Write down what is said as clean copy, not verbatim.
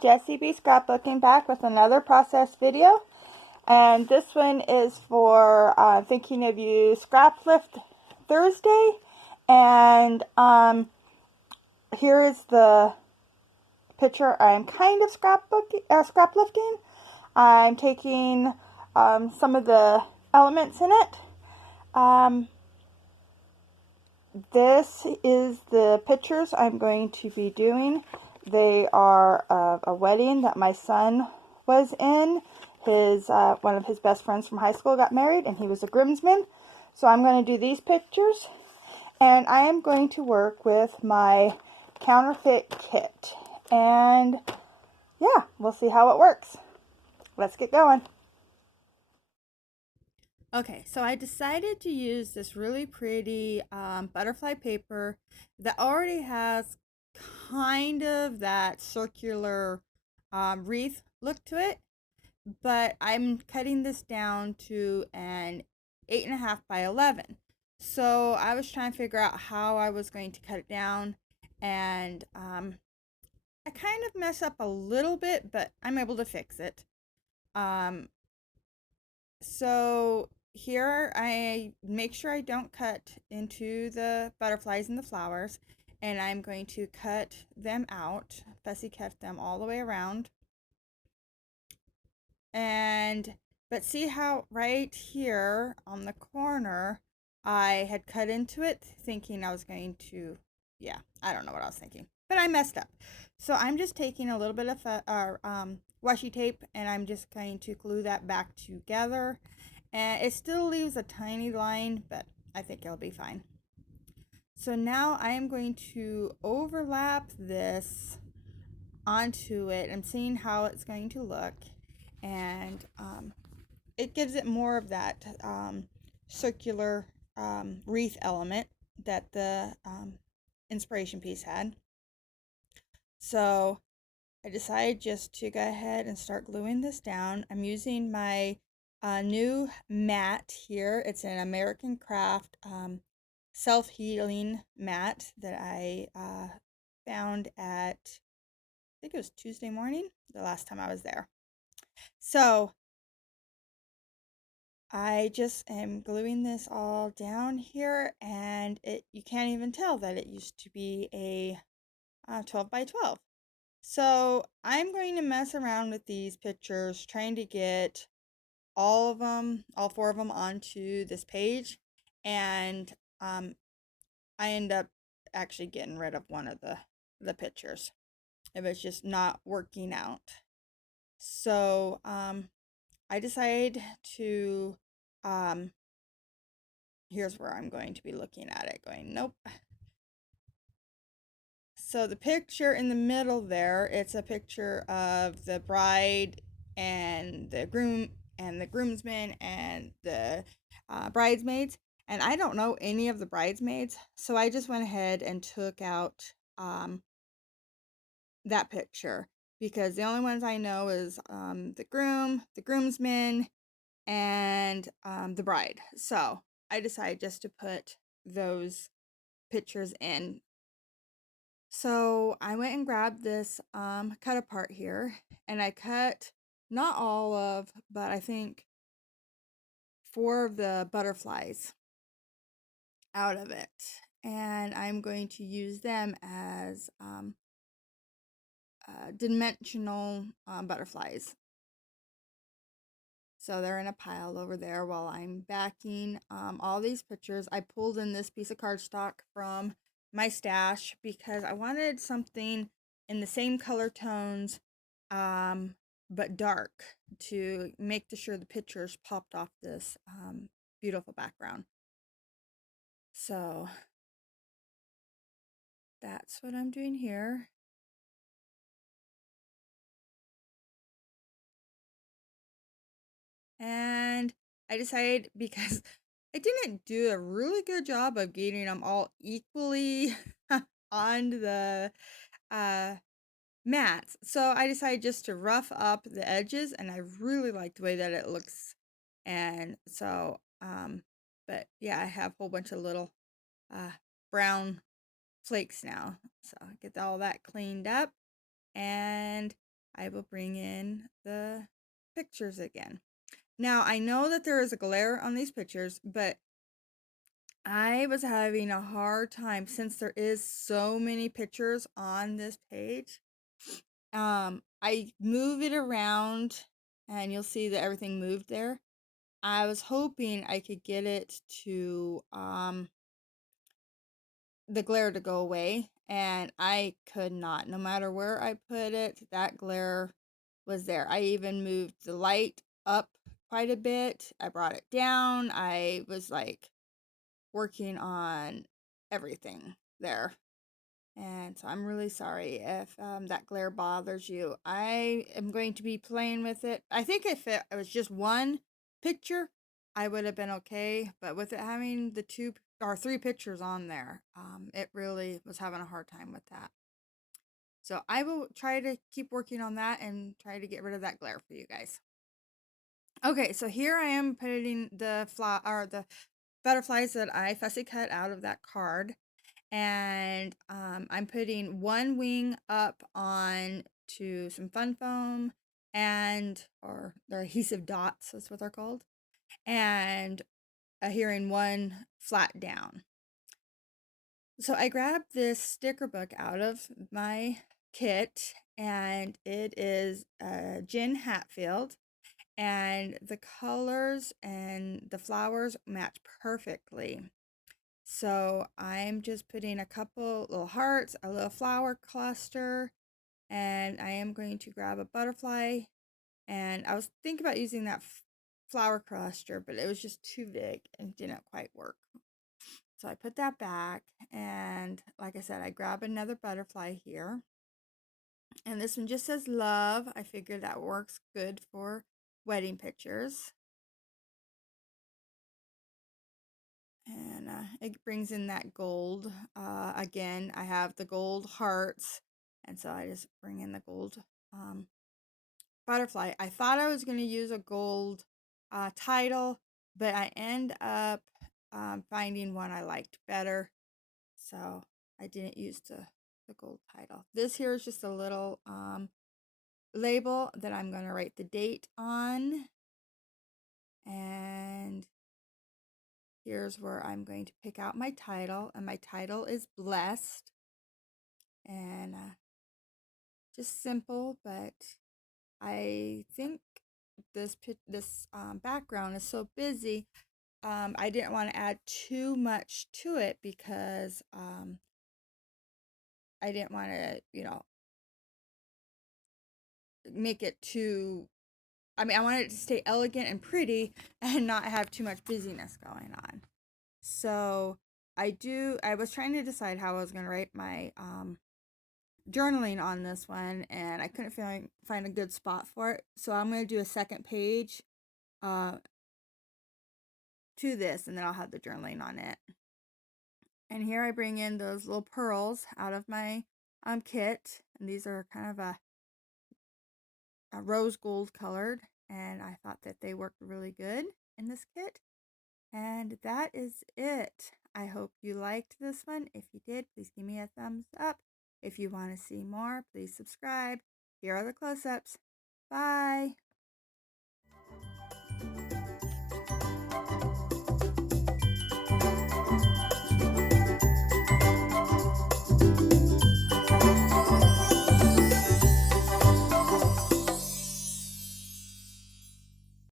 Jessie B. Scrapbooking back with another process video. And this one is for Thinking of You Scraplift Thursday. And here is the picture I'm kind of scraplifting. I'm taking some of the elements in it. This is the pictures I'm going to be doing. They are of a wedding that my son was in. One of his best friends from high school got married and he was a groomsman. So I'm going to do these pictures, and I am going to work with my counterfeit kit. And yeah, we'll see how it works. Let's get going. Okay, so I decided to use this really pretty butterfly paper that already has kind of that circular wreath look to it, but I'm cutting this down to an 8.5 by 11. So I was trying to figure out how I was going to cut it down, and I kind of mess up a little bit, but I'm able to fix it. So here I make sure I don't cut into the butterflies and the flowers, and I'm going to cut them out, fussy cut them all the way around. But see how right here on the corner I had cut into it thinking I was going to, I don't know what I was thinking, but I messed up. So I'm just taking a little bit of washi tape, and I'm just going to glue that back together. And it still leaves a tiny line, but I think it'll be fine. So now I am going to overlap this onto it. I'm seeing how it's going to look, and it gives it more of that circular wreath element that the inspiration piece had. So I decided just to go ahead and start gluing this down. I'm using my new mat here. It's an American Craft self-healing mat that I found at, I think it was Tuesday morning, the last time I was there. So I just am gluing this all down here, and you can't even tell that it used to be a 12 by 12. So I'm going to mess around with these pictures, trying to get all four of them onto this page, and I end up actually getting rid of one of the pictures. It was just not working out. So I decided to here's where I'm going to be looking at it, going nope. So the picture in the middle there, it's a picture of the bride and the groom and the groomsmen and the bridesmaids. And I don't know any of the bridesmaids, so I just went ahead and took out that picture, because the only ones I know is the groom, the groomsmen, and the bride. So I decided just to put those pictures in. So I went and grabbed this cut apart here, and I cut not all of, but I think 4 of the butterflies out of it, and I'm going to use them as dimensional butterflies. So they're in a pile over there while I'm backing all these pictures. I pulled in this piece of cardstock from my stash because I wanted something in the same color tones, but dark, to make sure the pictures popped off this beautiful background. So that's what I'm doing here. And I decided, because I didn't do a really good job of getting them all equally on the mats, so I decided just to rough up the edges, and I really like the way that it looks. And so but yeah, I have a whole bunch of little brown flakes now, so get all that cleaned up. And I will bring in the pictures again. Now, I know that there is a glare on these pictures, but I was having a hard time since there is so many pictures on this page. I move it around and you'll see that everything moved there. I was hoping I could get it to the glare to go away, and I could not. No matter where I put it, that glare was there. I even moved the light up quite a bit. I brought it down. I was like working on everything there. And so I'm really sorry if that glare bothers you. I am going to be playing with it. I think if it was just one picture, I would have been okay. But with it having the two or three pictures on there, it really was having a hard time with that. So I will try to keep working on that and try to get rid of that glare for you guys. Okay, so here I am putting the the butterflies that I fussy cut out of that card. And I'm putting one wing up on to some fun foam or they're adhesive dots, that's what they're called, and adhering one flat down. So I grabbed this sticker book out of my kit, and it is Jen Hatfield, and the colors and the flowers match perfectly. So I'm just putting a couple little hearts, a little flower cluster, and I am going to grab a butterfly. And I was thinking about using that flower cluster, but it was just too big and didn't quite work. So I put that back, and like I said, I grab another butterfly here. And this one just says love. I figured that works good for wedding pictures. And it brings in that gold. Again, I have the gold hearts, and so I just bring in the gold butterfly. I thought I was going to use a gold title, but I end up finding one I liked better, so I didn't use the gold title. This here is just a little label that I'm going to write the date on, and here's where I'm going to pick out my title, and my title is Blessed, and just simple, but I think this background is so busy. I didn't want to add too much to it because I didn't want to, make it too. I mean, I wanted it to stay elegant and pretty and not have too much busyness going on. So I was trying to decide how I was going to write my journaling on this one, and I couldn't find a good spot for it. So I'm going to do a second page uh, to this, and then I'll have the journaling on it. And here I bring in those little pearls out of my kit, and these are kind of a rose gold colored, and I thought that they worked really good in this kit. And that is it. I hope you liked this one. If you did, please give me a thumbs up. If you want to see more, please subscribe. Here are the close-ups. Bye.